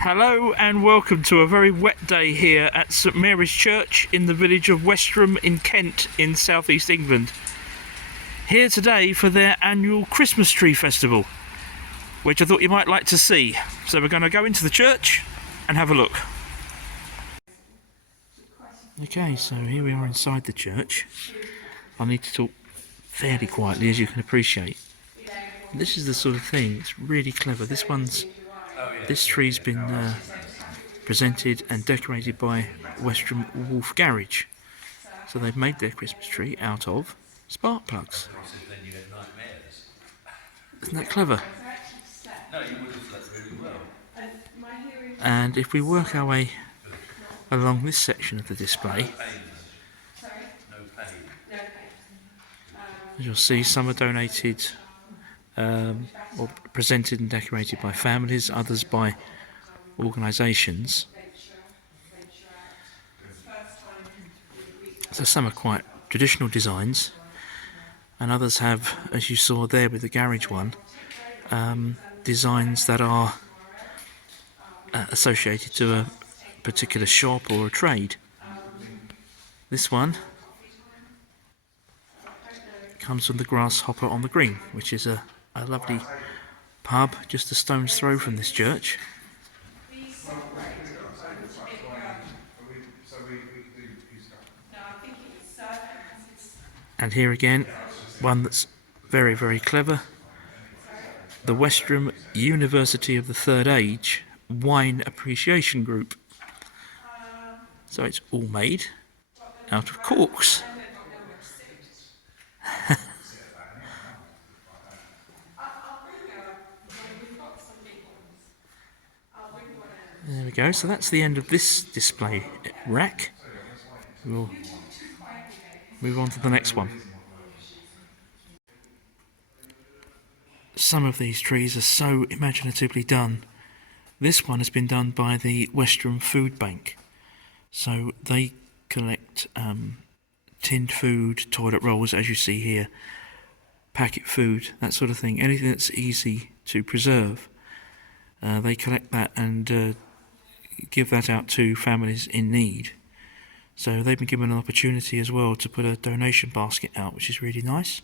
Hello and welcome to a very wet day here at St Mary's Church in the village of Westerham in Kent in southeast England. Here today for their annual Christmas tree festival, which I thought you might like to see. So we're going to go into the church and have a look. Okay, so here we are inside the church. I need to talk fairly quietly, as you can appreciate. This is the sort of thing, it's really clever. This tree's been presented and decorated by Westerham Wolfe garage. So they've made their Christmas tree out of spark plugs. Isn't that clever? And if we work our way along this section of the display, as you'll see, some are donated or presented and decorated by families, others by organisations. So some are quite traditional designs, and others have, as you saw there with the garage one, designs that are associated to a particular shop or a trade. This one comes from the Grasshopper on the Green, which is a lovely pub just a stone's throw from this church. And here again, one that's very, very clever. The Westerham University of the Third Age Wine Appreciation Group. So it's all made out of corks. There we go, so that's the end of this display rack. We'll move on to the next one. Some of these trees are so imaginatively done. This one has been done by the Westerham Food Bank. So they collect tinned food, toilet rolls, as you see here, packet food, that sort of thing, anything that's easy to preserve. They collect that and give that out to families in need. So they've been given an opportunity as well to put a donation basket out, which is really nice.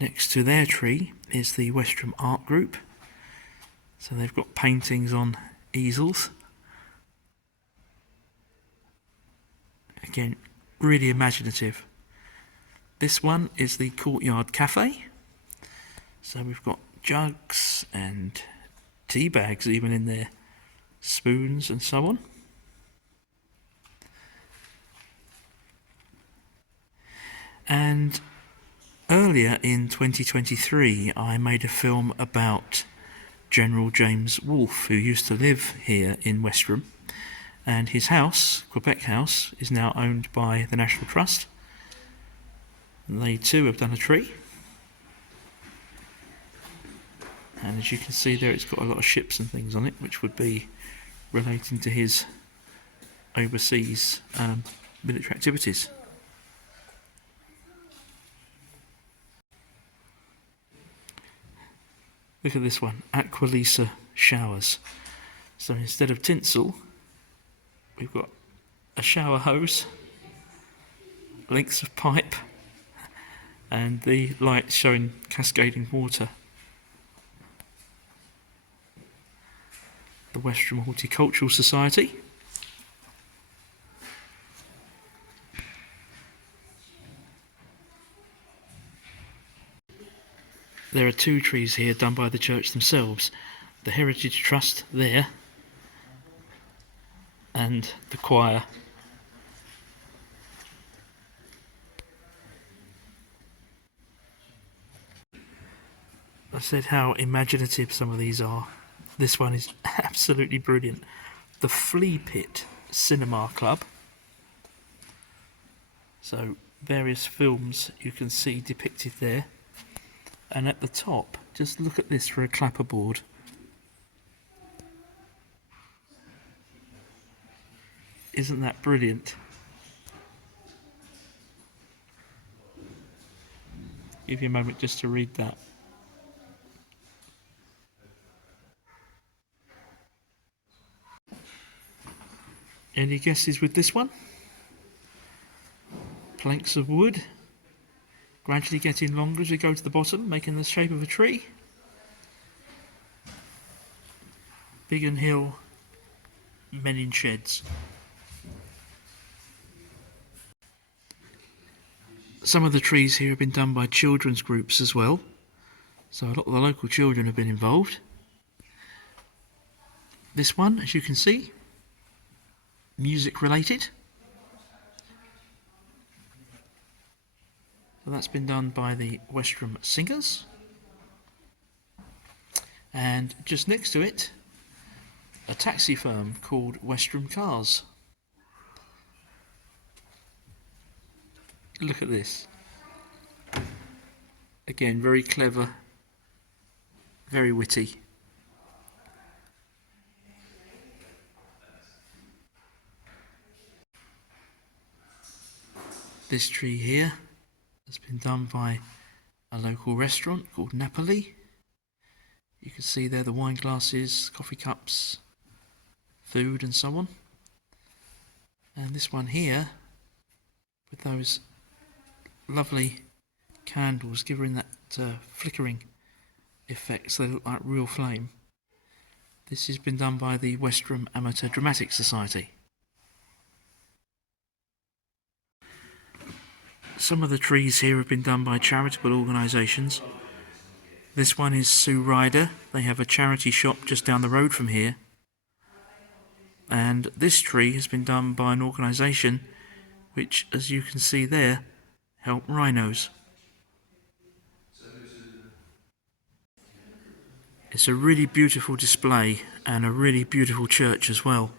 Next to their tree is the Westerham Art Group. So they've got paintings on easels. Again, really imaginative. This one is the Courtyard Cafe. So we've got jugs and tea bags even in there, spoons and so on. And earlier in 2023 I made a film about General James Wolfe, who used to live here in Westerham, and his house, Quebec House, is now owned by the National Trust. They too have done a tree, and as you can see there, it's got a lot of ships and things on it, which would be relating to his overseas military activities. Look at this one, Aqualisa showers. So instead of tinsel, we've got a shower hose, lengths of pipe, and the light showing cascading water. The Westerham Horticultural Society. There are two trees here done by the church themselves. The Heritage Trust there, and the choir. I said how imaginative some of these are. This one is absolutely brilliant. The Flea Pit Cinema Club. So various films you can see depicted there. And at the top, just look at this for a clapperboard. Isn't that brilliant? Give you a moment just to read that. Any guesses with this one? Planks of wood, gradually getting longer as we go to the bottom, making the shape of a tree. Biggin Hill Men in Sheds. Some of the trees here have been done by children's groups as well, so a lot of the local children have been involved. This one, as you can see, music related. So that's been done by the Westerham Singers. And just next to it, a taxi firm called Westerham Cars. Look at this. Again, very clever, very witty. This tree here has been done by a local restaurant called Napoli. You can see there the wine glasses, coffee cups, food and so on. And this one here, with those lovely candles giving that flickering effect so they look like real flame. This has been done by the Westerham Amateur Dramatic Society. Some of the trees here have been done by charitable organisations. This one is Sue Ryder. They have a charity shop just down the road from here. And this tree has been done by an organisation which, as you can see there, help rhinos. It's a really beautiful display and a really beautiful church as well.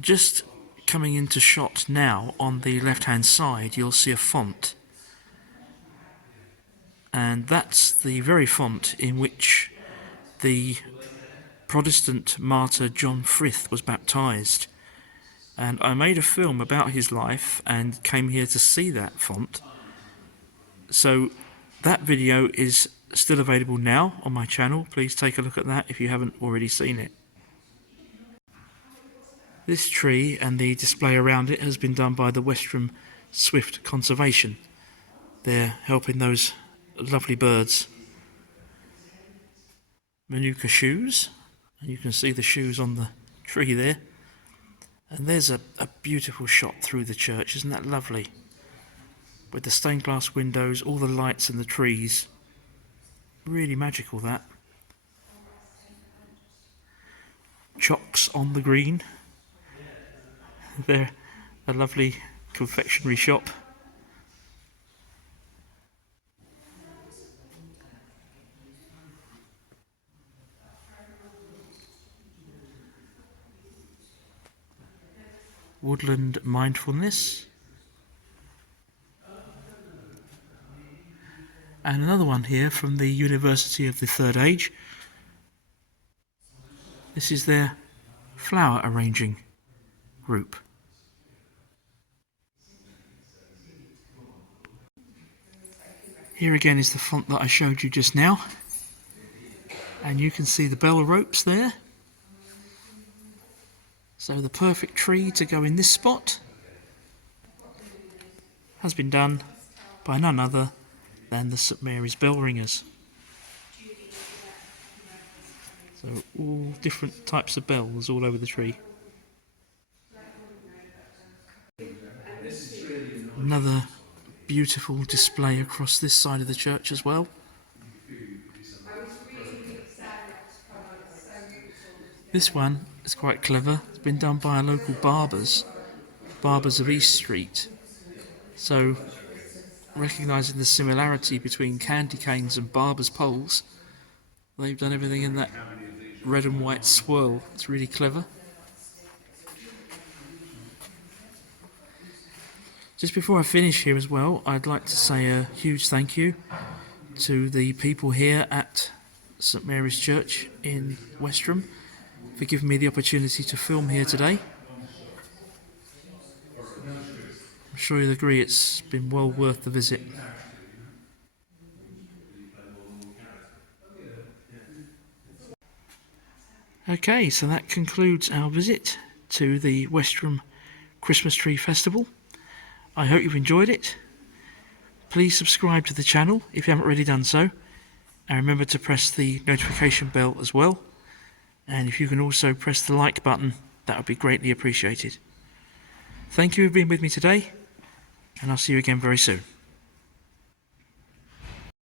Just coming into shot now on the left hand side, you'll see a font, and that's the very font in which the Protestant martyr John Fryth was baptised. And I made a film about his life and came here to see that font. So that video is still available now on my channel. Please take a look at that if you haven't already seen it. This tree and the display around it has been done by the Westerham Swift Conservation. They're helping those lovely birds. Manuka shoes, and you can see the shoes on the tree there. And there's a beautiful shot through the church, isn't that lovely? With the stained glass windows, all the lights and the trees. Really magical, that. Chocks on the green. They're a lovely confectionery shop. Woodland Mindfulness. And another one here from the University of the Third Age. This is their flower arranging group. Here again is the font that I showed you just now, and you can see the bell ropes there. So the perfect tree to go in this spot has been done by none other than the St Mary's bell ringers. So all different types of bells all over the tree. Another beautiful display across this side of the church as well. This one is quite clever. It's been done by our local barbers of East Street. So, recognising the similarity between candy canes and barbers' poles, they've done everything in that red and white swirl. It's really clever. Just before I finish here as well, I'd like to say a huge thank you to the people here at St Mary's Church in Westerham for giving me the opportunity to film here today. I'm sure you'll agree it's been well worth the visit. Okay, so that concludes our visit to the Westerham Christmas Tree Festival. I hope you've enjoyed it. Please subscribe to the channel if you haven't already done so, and remember to press the notification bell as well. And if you can also press the like button, that would be greatly appreciated. Thank you for being with me today, and I'll see you again very soon.